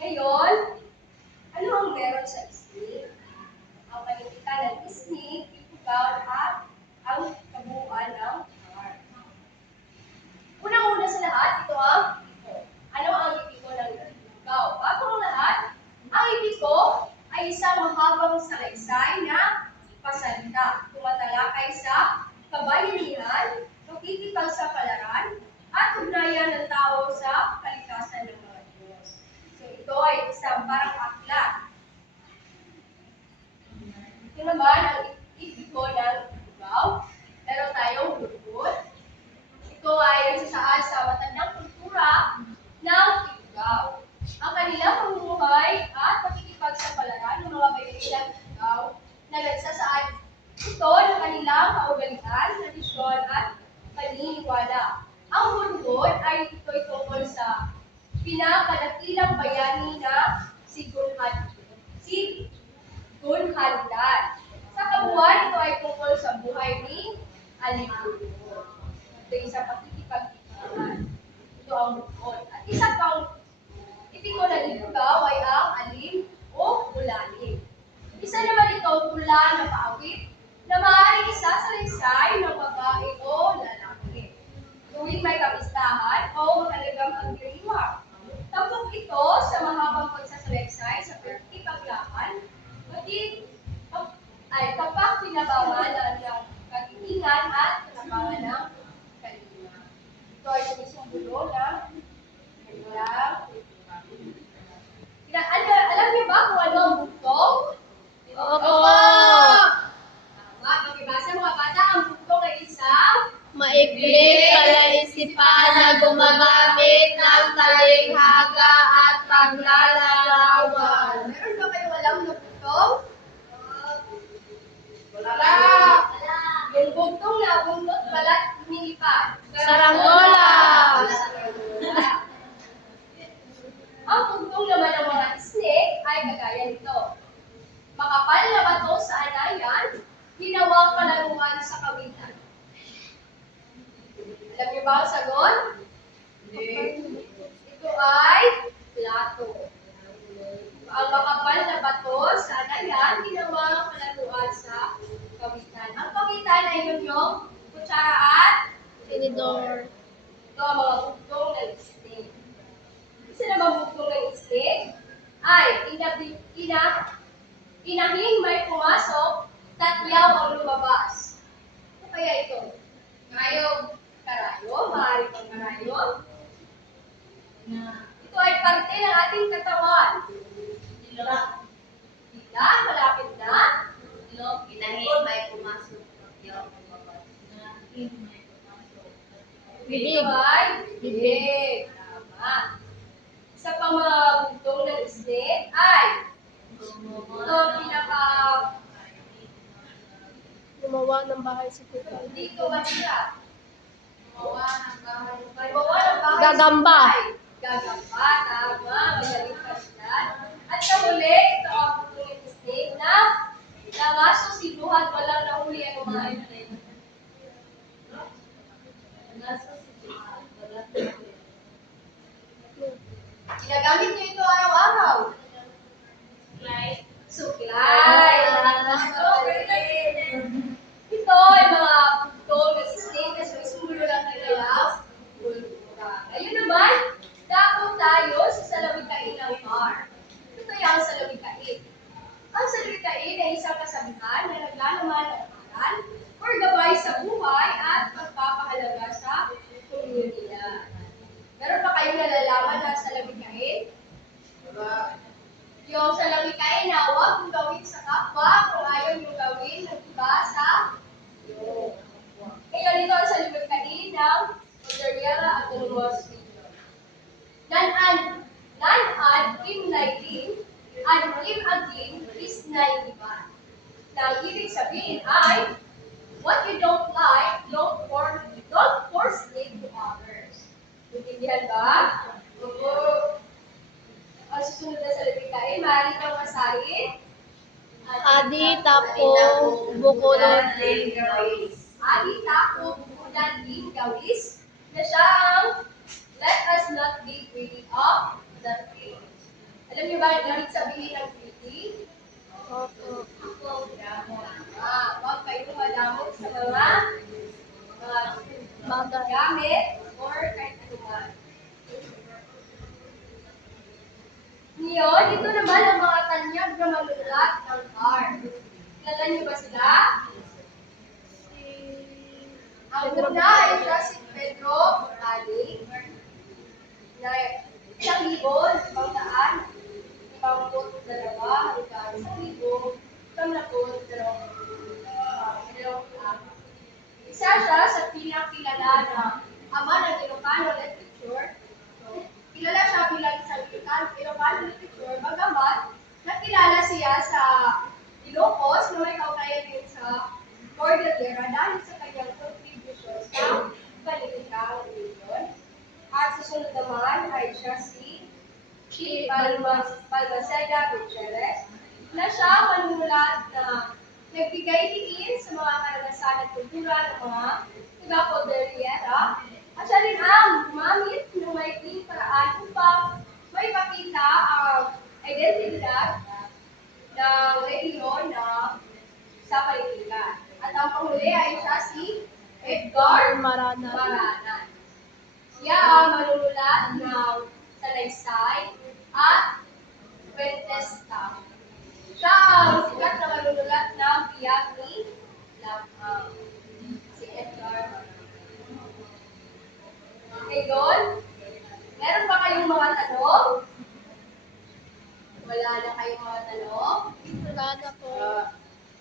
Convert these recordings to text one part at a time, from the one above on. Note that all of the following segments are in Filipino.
Ngayon, ano ang meron sa snake? Ang panitikan ng snake, itugaw at ang kabuuan ng heart. Unang-una sa lahat, ito ang ipiko. Ano ang ipiko ng itugaw? Bago ang lahat, ang ipiko ay isang mahabang salaysay na pasalita. Tumatalakay sa kabayanihan, pakikipagsapalan, at ugnayan ng tao sa kalikasan ng mga Diyos. So ito ay isang parang aklat. Ito naman ang ipiko ng itugaw. Meron tayong lubot. Ito ay nagsasaad sa matandang kultura ng itugaw. Ang kanilang pamumuhay at pakikipagsapalaran ng mga bayanihan ng itugaw na nagsasaad ito ng kanilang kaugalian, tradisyon at paniniwala. Ang lubot ay ito'y tungkol sa pinakadakilang bayani na si Gunhandan. Sa kabuuan, ito ay tungkol sa buhay ni Alipurgo. Ito ay isang pakikipagkita. Ito ang bukod. At isa pang ipiko na itugaw ay ang alim o ulalim. Isa naman ito pula na paawit na maaaring isasalaysay ng babae o lalaki. Tuwing may kapistahan o mahalagang pagdiriwang. Tampok ito sa mahabang pagsasalaysay sa pagkipaglaban, kapag pinabangalan ng kagitingan at kanabangan ng kalina. Ito ay sumisumbolo ng kanilang alam niyo ba kung ano ang bugtong? Opo. Tama. Pakibasa mga bata, ang bugtong ay isang Maikling kalaisipan na gumagamit ng talinghaga at paglalarawan. Meron ba kayo alam na bugtong? Wala. Yung bugtong na buntot balat nilipad. Saranggola. Ang bugtong naman ng mga snake ay kagaya nito. Makapal na bato sa anayan, ginawang palaruan sa kawitan. Alam niyo ba ang sagot? Ito ay plato. Ang makapal na bato sa anayan, ginawang palaruan sa kawitan. Ang kawitan ay yung kutsara at Tinidor. ito ang mga bugtong ng snake. Isa namang bugtong ng snake ay inahing may pumasok, tatyaw ang lumabas. Ano kaya ito? Karayom. Karayom? Maaari pang karayom? Ito ay parte ng ating katawan. Dila. Dila, malapit na. Inahin may pumasok. Bibig. Ito ay bibig. Tama. Isa pang mga bugtong ng snake ay ito pinaka Gumawa ng bahay sa puto. dito siya. Gumawa ng bahay. Gagamba. Gagamba, tama. Magaling ka sila. At sa huli, ito ang bugtong ng snake na nangaso si Duhat walang nahuli ang mga ito. Ginagamit niyo ito araw-araw. Suklay. Ito ay mga bugtong na snake na sumisimulo lang nila kultura. Ngayon naman, dako tayo sa salawikain ng bar. Ito ay ang salawikain. Ang salawikain ay isang kasabihan na naglalaman ng aral or gabay sa buhay at pagpapahalaga sa komunidad. Meron pa kayong nalalaman na salawikain? Yung salawikain na huwag mong gawin sa kapwa kung ayaw mong gawin ng iba sa iyo. Ngayon, ito ang salawikain ng Cordillera Autonomous Region. Nan-an kim nailin, an kim agin is naiiban. Na ang ibig sabihin ay, what you don't like, don't force it to others. Intindihan ba? Oo. Ang susunod na salawikain, maaari kang masahin. Adi tapo bukulon. Adi tapo bukulan din gawis na siya ang let us not be greedy of the things. Alam niyo ba na ibig sabihin ng greedy? Opo. Huwag kayong madamot sa mga Bagay. gamit or kahit anuman. Ngayon, ito naman ang mga tanyag na manunulat ng card. Kilala niyo ba sila? Ang una ay siya si Pedro Ali, na 1,000, 552, hanggang 1,000, 1,022. Isa siya sa pinakilala na ama ng Ilocano literature. Kilala siya bilang isang Ilocano literature, bagamat nakilala siya sa Ilocos na may kaugnayan din sa Cordillera dahil sa kanyang contributions sa Balilikang region. At susunod naman ay siya si Chief Balmaceda Gutierrez, na siya manunulat na nagbigay diin sa mga karanasan at kultura ng mga taga-Cordillera, at siya rin ang gumamit ng maikling paraan upang maipakita ang identidad ng rehiyon na sa Baliligan. At ang panghuli ay siya si Edgar Maranan. Siya ang manunulat ng salaysay at kwentesta. Siya ang sikat na manunulat ng biyag ni Lamang. Si Edgar. Ngayon, meron ba kayong mga tanong? Wala na kayong mga tanong? Wala na po.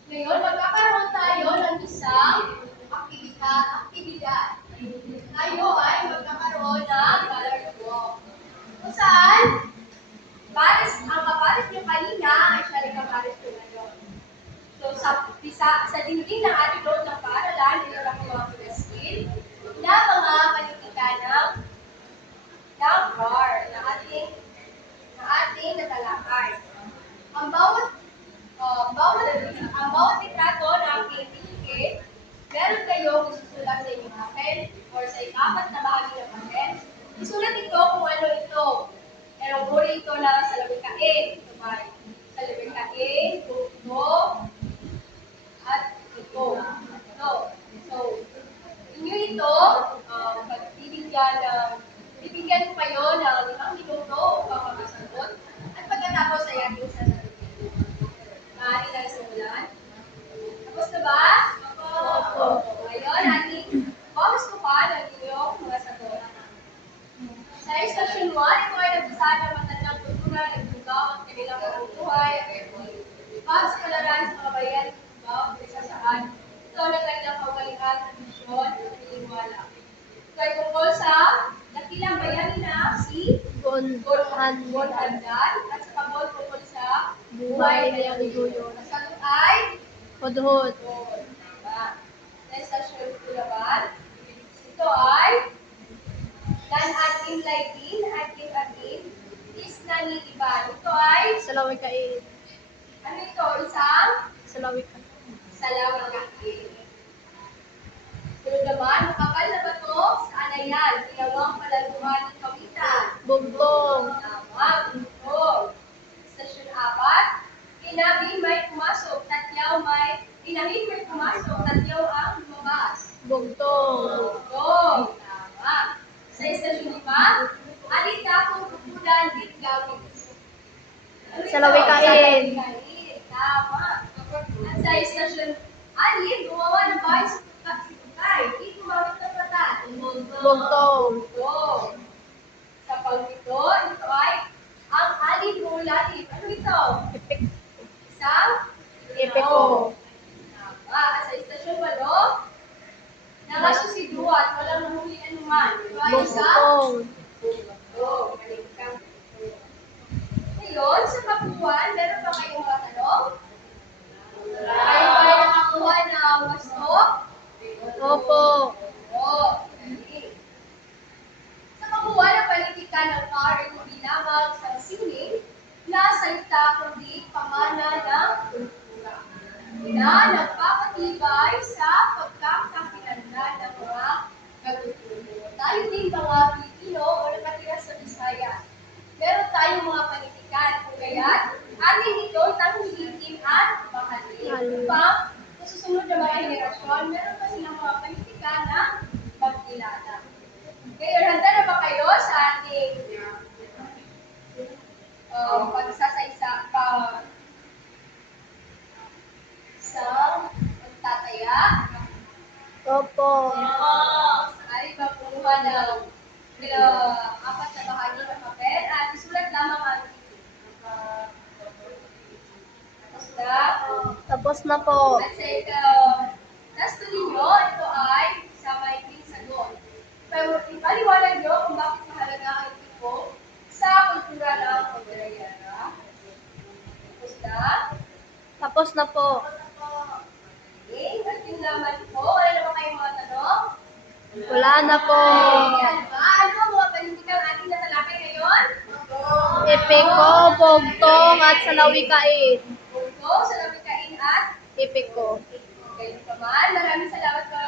Ngayon, magkakaroon tayo ng isang aktibidad. Tayo ay magkakaroon ng color book. Kung saan, ang kapares nyo kanina ay siya rin kapares nyo ngayon. So, sa dingding ng ating load ng paaralan, ito ang mga pulasin na mga panitika ng car na ating natalakay. Ang bawat litrato na aking iligid, meron kayong isusulat sa inyong papel or sa ikapat na bahagi ng papel. Isulat ito kung ano ito. Merong uri ito na salawikain. Ito ba? Salawikain, ito, at ito. Ito. So, inyo ito, bibigyan ko kayo ng 5 minuto upang makasagot. At pagkatapos ay ating sasagutin. Maaari na simulan. Tapos na ba? Opo. Ngayon, ating bawas-tupan ang inyong mga sagot. Sa Station 1, ito ay nagsasaad ng matandang kultura, nagtugaw ang kanilang buhay at pagskalaran sa mga bayan ng tugaw at nagsasaad. Ito na kanilang kaugalian, tradisyon at paniniwala. Ito ay tungkol sa dakilang bayani na si Bonhandan at sa pagod tungkol sa Buhay na Iguyon. Ang sagot ay Hudhud. Sa Station 2 naman, ito ay nan-atin atin, is naniliban. Ito ay, Salawikain. ano ito? Isang Salawikain. salawikain. Sunod naman, makapal na bato sa anayan, ginawang palaguan ng kawitan. Bugbong. Tama, ito. Station 4, inahing may pumasok, tatyaw ang lumabas. Bugtong. Ito, tama. Sa Station 5, alita kung kukulan din gamit. Ano ito? Salawikain. Salawikain, tama. At sa Station 6, gumawa ng bahay sa tukay. Di gumamit ng patan. Bugtong. Ito. Sa pang-ito, ito ay ang alin o lalim. Ano ito? Epek. Isang Epeko. Tama. At sa Station 8, nakasusidwa at walang nahuli anuman. Ito ay isang Bugtong. galing kang ngayon, sa kapuan, meron ba kayong mga tanong? Kayo ba ay nakakuha ng wasto? Opo. Oo. Galing. Sa kapuan, ang panitika ng car ay hindi lamang sa sining na salita kundi pamana ng kultura na nagpapatibay sa pagkakakilanlan ng mga kaguturo. Tayo din mga Pilipino o nakatira sa Visayas. Meron tayong mga panitikan Suliranin ito ng hihitin at mahalin. Upang sa susunod na mga henerasyon, meron pa silang mga politika na magkilala. Ngayon, handa na ba kayo sa ating pagsasaysa sa pagtataya? Opo. Ay, pagkuha ng apat na bahagi ng papel at isulat lamang ang titik. Tapos na. Tapos na po. At sa last ninyo, ito ay sa maikling sagot. Pero ipaliwanag nyo kung bakit mahalaga ang tipo sa kultura ng Cordillera. Tapos na. Tapos na po. Okay. At yun naman po, wala na ba kayong mga tanong? Wala na po. Ayan ba? Ano ang mga panitikang ating natalakay ngayon? Epeko, bugtong, at salawikain. Punto, sa labikain at Epeko. ganyan pa man. Maraming salamat po